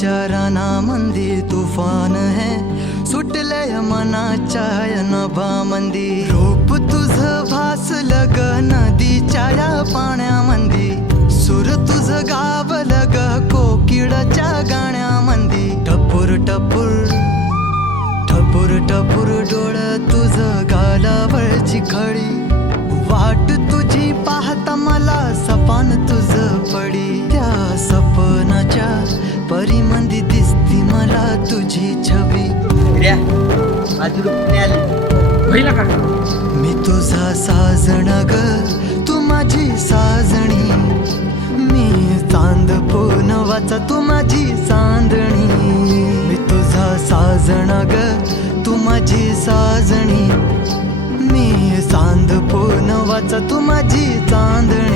विचाराना मंदी तुफान है सुटले मनाच्या नभामंदी रूप तुझ भासलं ग नदीच्या या पाण्यामंदी सूर तुझ गावलं ग कोकिळाच्या गाण्यामंदी टपूर टपूर टपूर टपूर डोळं तुझ गालावरची खडी वाट तुझी पाहता मला सपान तुझ पडी त्या सपनाच्या परिमंदी दिसती मला तुझी छबी मी तुझा साजण ग तू माझी साजणी मी चांद पोनवाचा तू माझी चांदणी मी तुझा साजण ग तू माझी साजणी मी चांद पोनवाचा तू माझी चांदणी